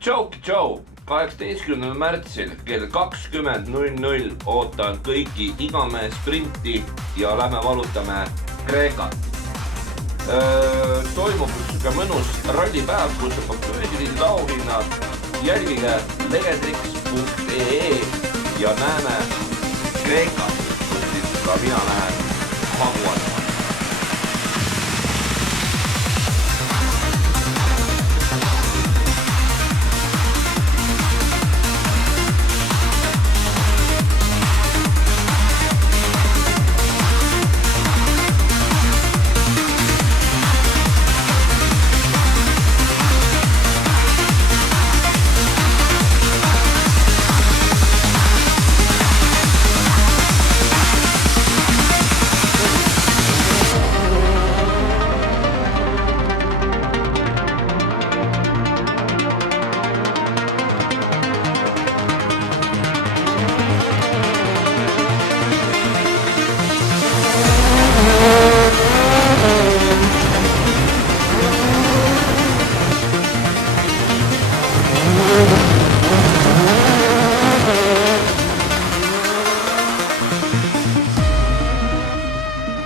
Tšau, 18. märtsil kell 20.00 ootan kõiki Igamäe sprinti ja lähme valutame Kreekat. Toimub üks mõnus rallipäev, kus on pakkuöödilised auhinnad. Jälgige legendrix.ee ja näeme Kreekat, kus siis ka mina lähen haguanema.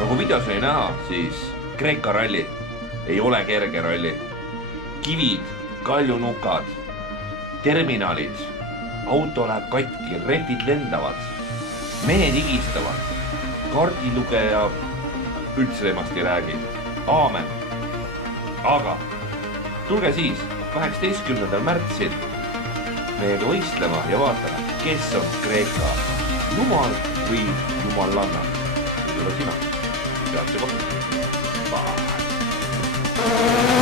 Nagu videos oli näha, siis Kreeka ralli ei ole kerge ralli. Kivid, kaljunukad, terminalid, auto läheb katki, rehvid lendavad, mehed higistavad, kaardilugeja üldse temast ei räägi. Aamen. Aga tulge siis 18. märtsil meiega võistlema ja vaatame, kes on Kreeka jumal või jumalanna. Võib-olla sina. Pead see kohta. Bye.